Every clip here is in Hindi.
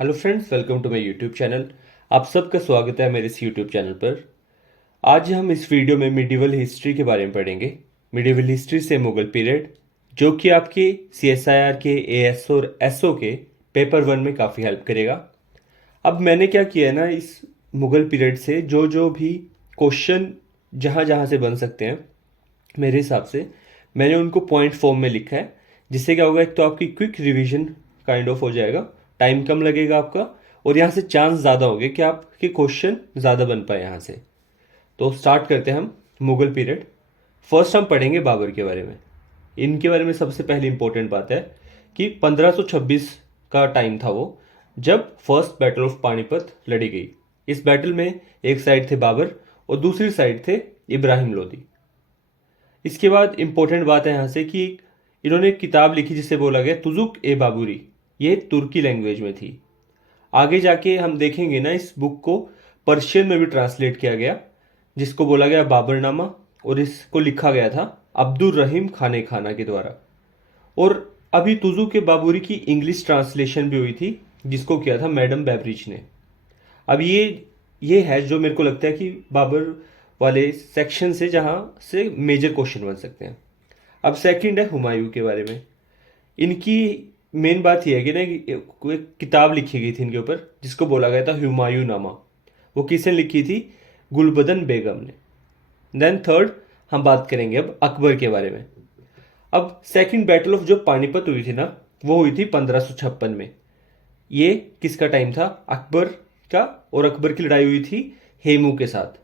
Hello friends, welcome to my YouTube channel. आप सबका स्वागत है मेरे इस यूट्यूब चैनल पर। आज हम इस वीडियो में मिडिवल हिस्ट्री के बारे में पढ़ेंगे। मिडिवल हिस्ट्री से मुगल पीरियड, जो कि आपके CSIR के AS और SO के पेपर 1 में काफ़ी हेल्प करेगा। अब मैंने क्या किया है ना, इस मुगल पीरियड से जो जो भी क्वेश्चन जहाँ जहाँ से बन सकते हैं, मेरे हिसाब से मैंने उनको पॉइंट फॉर्म में लिखा है। जिससे क्या होगा, एक तो आपकी क्विक रिवीजन काइंड ऑफ हो जाएगा, टाइम कम लगेगा आपका, और यहाँ से चांस ज़्यादा होंगे कि आपके क्वेश्चन ज़्यादा बन पाए यहाँ से। तो स्टार्ट करते हैं हम मुगल पीरियड। फर्स्ट हम पढ़ेंगे बाबर के बारे में। इनके बारे में सबसे पहली इंपॉर्टेंट बात है कि 1526 का टाइम था वो, जब फर्स्ट बैटल ऑफ पानीपत लड़ी गई। इस बैटल में एक साइड थे बाबर और दूसरी साइड थे इब्राहिम लोदी। इसके बाद इंपॉर्टेंट बात है यहाँ से कि इन्होंने एक किताब लिखी जिसे बोला गया तुजुक ए बाबुरी। ये तुर्की लैंग्वेज में थी। आगे जाके हम देखेंगे ना, इस बुक को पर्शियन में भी ट्रांसलेट किया गया, जिसको बोला गया बाबरनामा, और इसको लिखा गया था अब्दुल रहीम खाने खाना के द्वारा। और अभी तुजुक ए बाबुरी की इंग्लिश ट्रांसलेशन भी हुई थी, जिसको किया था मैडम बेबरिज ने। अब ये है जो मेरे को लगता है कि बाबर वाले सेक्शन से जहाँ से मेजर क्वेश्चन बन सकते हैं। अब सेकंड है हुमायूं के बारे में। इनकी मेन बात यह है कि ना, कोई किताब लिखी गई थी इनके ऊपर, जिसको बोला गया था हुमायूं नामा। वो किसने लिखी थी? गुलबदन बेगम ने। देन थर्ड हम बात करेंगे अब अकबर के बारे में। अब सेकंड बैटल ऑफ जो पानीपत हुई थी ना, वो हुई थी 1556 में। ये किसका टाइम था? अकबर का। और अकबर की लड़ाई हुई थी हेमू के साथ।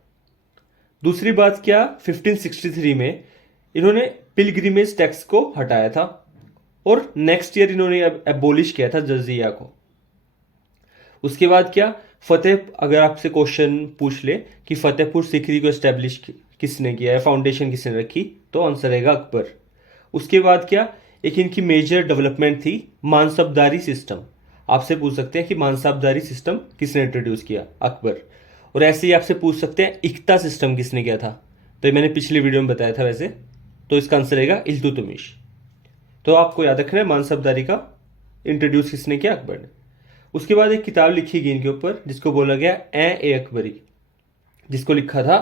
दूसरी बात क्या, 1563 में इन्होंने पिलग्रिमेज टैक्स को हटाया था, और नेक्स्ट ईयर इन्होंने एबोलिश किया था जजिया को। उसके बाद क्या, फतेह, अगर आपसे क्वेश्चन पूछ ले कि फतेहपुर सीकरी को एस्टेब्लिश किसने किया है, फाउंडेशन किसने रखी, तो आंसर रहेगा अकबर। उसके बाद क्या, एक इनकी मेजर डेवलपमेंट थी मानसबदारी सिस्टम। आपसे पूछ सकते हैं कि मानसबदारी सिस्टम किसने इंट्रोड्यूस किया? अकबर। और ऐसे ही आपसे पूछ सकते हैं इक्ता सिस्टम किसने किया था, तो ये मैंने पिछली वीडियो में बताया था वैसे। तो इसका आंसर रहेगा इल्तुतमिश। तो आपको याद रखना है मानसबदारी का इंट्रोड्यूस किसने किया? अकबर ने। उसके बाद एक किताब लिखी गई इनके ऊपर, जिसको बोला गया ए अकबरी, जिसको लिखा था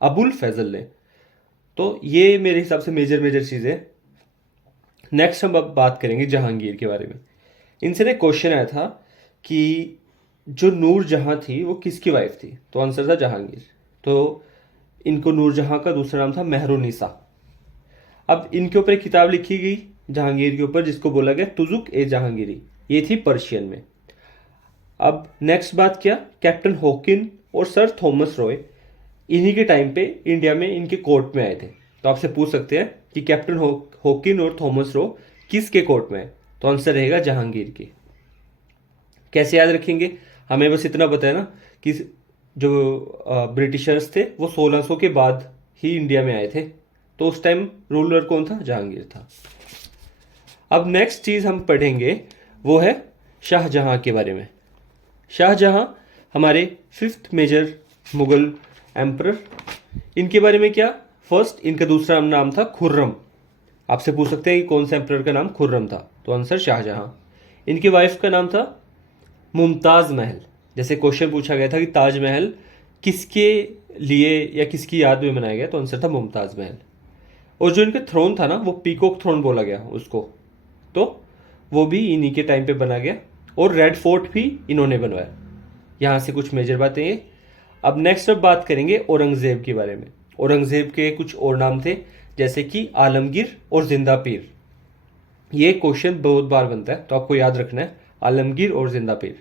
अबुल फैजल ने। तो ये मेरे हिसाब से मेजर मेजर चीज़ें। नेक्स्ट हम अब बात करेंगे जहांगीर के बारे में। इनसे ना क्वेश्चन आया था कि जो नूर जहां थी वो किसकी वाइफ थी, तो आंसर था जहांगीर। तो इनको नूर जहां का दूसरा नाम था मेहरुनिसा। अब इनके ऊपर एक किताब लिखी गई जहांगीर के ऊपर, जिसको बोला गया तुजुक ए जहांगीरी। ये थी पर्शियन में। अब नेक्स्ट बात क्या, कैप्टन हॉकिन और सर थॉमस रॉय इन्हीं के टाइम पे इंडिया में इनके कोर्ट में आए थे। तो आपसे पूछ सकते हैं कि कैप्टन हॉकिन और थॉमस रॉय किसके कोर्ट में है, तो आंसर रहेगा जहांगीर के। कैसे याद रखेंगे? हमें बस इतना पता है ना कि जो ब्रिटिशर्स थे वो 1600 के बाद ही इंडिया में आए थे, तो उस टाइम रूलर कौन था? जहांगीर था। अब नेक्स्ट चीज हम पढ़ेंगे वो है शाहजहां के बारे में। शाहजहां हमारे फिफ्थ मेजर मुगल एम्परर। इनके बारे में क्या, फर्स्ट इनका दूसरा नाम था खुर्रम। आपसे पूछ सकते हैं कि कौन सा एम्परर का नाम खुर्रम था, तो आंसर शाहजहां। इनकी वाइफ का नाम था मुमताज महल। जैसे क्वेश्चन पूछा गया था कि ताजमहल किसके लिए या किसकी याद में बनाया गया, तो आंसर था मुमताज महल। और जो इनका थ्रोन था ना, वो पीकॉक थ्रोन बोला गया उसको, तो वो भी इन्हीं के टाइम पे बना गया। और रेड फोर्ट भी इन्होंने बनवाया। यहाँ से कुछ मेजर बातें ये। अब नेक्स्ट अब बात करेंगे औरंगजेब के बारे में। औरंगजेब के कुछ और नाम थे, जैसे कि आलमगीर और जिंदा पीर। ये क्वेश्चन बहुत बार बनता है, तो आपको याद रखना है आलमगीर और जिंदा पीर।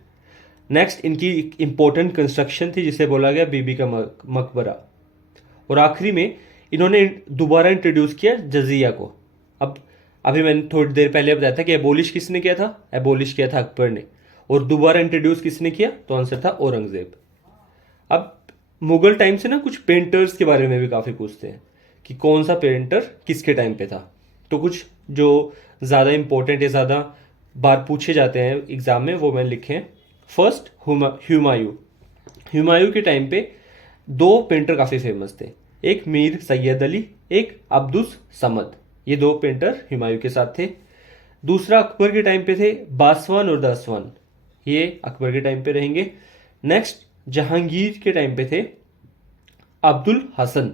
नेक्स्ट इनकी इंपॉर्टेंट कंस्ट्रक्शन थी, जिसे बोला गया बीबी का मकबरा। और आखिरी में इन्होंने दोबारा इंट्रोड्यूस किया जजिया को। अब अभी मैंने थोड़ी देर पहले बताया था कि एबोलिश किसने किया था? एबोलिश किया था अकबर ने। और दोबारा इंट्रोड्यूस किसने किया? तो आंसर था औरंगजेब। अब मुगल टाइम से ना कुछ पेंटर्स के बारे में भी काफ़ी पूछते हैं कि कौन सा पेंटर किसके टाइम पे था। तो कुछ जो ज़्यादा इंपॉर्टेंट या ज़्यादा बार पूछे जाते हैं एग्जाम में, वो मैंने लिखे हैं। फर्स्ट हुमायूं। हुमायूं के टाइम पे दो पेंटर काफ़ी फेमस थे, एक मीर सैयद अली, एक अब्दुस समद। ये दो पेंटर हुमायूं के साथ थे। दूसरा अकबर के टाइम पे थे बासवान और दसवान। ये अकबर के टाइम पे रहेंगे। नेक्स्ट जहांगीर के टाइम पे थे अब्दुल हसन।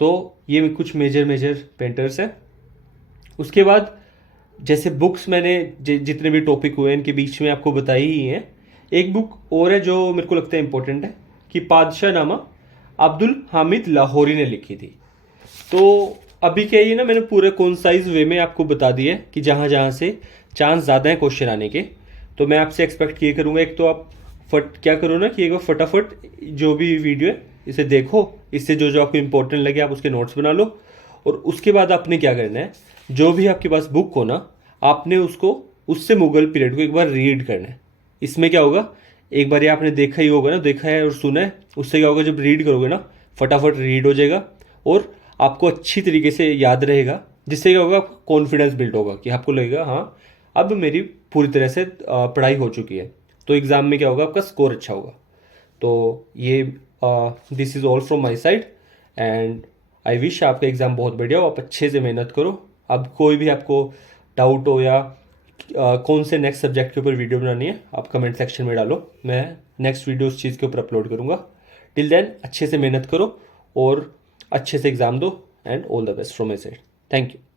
तो ये कुछ मेजर मेजर पेंटर्स हैं। उसके बाद जैसे बुक्स मैंने जितने भी टॉपिक हुए इनके बीच में आपको बताई ही हैं। एक बुक और है जो मेरे को लगता है इंपॉर्टेंट है कि पादशाह नामा अब्दुल हामिद लाहौरी ने लिखी थी। तो अभी क्या ये ना मैंने पूरे कॉन्साइज वे में आपको बता दिया है कि जहाँ जहाँ से चांस ज़्यादा है क्वेश्चन आने के। तो मैं आपसे एक्सपेक्ट किए करूँगा, एक तो आप क्या करो ना कि एक बार फटाफट जो भी वीडियो है इसे देखो, इससे जो जो आपको इंपॉर्टेंट लगे आप उसके नोट्स बना लो। और उसके बाद आपने क्या करना है, जो भी आपके पास बुक हो ना आपने उसको उससे मुगल पीरियड को एक बार रीड करना है। इसमें क्या होगा, एक बार ये आपने देखा ही होगा ना, देखा है और सुना है, उससे क्या होगा जब रीड करोगे ना फटाफट रीड हो जाएगा और आपको अच्छी तरीके से याद रहेगा। जिससे क्या होगा, कॉन्फिडेंस बिल्ड होगा कि आपको लगेगा हाँ अब मेरी पूरी तरह से पढ़ाई हो चुकी है। तो एग्ज़ाम में क्या होगा, आपका स्कोर अच्छा होगा। तो ये this is all from my side and I wish आपका एग्ज़ाम बहुत बढ़िया हो, आप अच्छे से मेहनत करो। अब कोई भी आपको डाउट हो या कौन से नेक्स्ट सब्जेक्ट के ऊपर वीडियो बनानी है आप कमेंट सेक्शन में डालो, मैं नेक्स्ट वीडियो उस चीज़ के ऊपर अपलोड करूँगा। टिल देन अच्छे से मेहनत करो और अच्छे से एग्ज़ाम दो and all the best from my side. Thank you.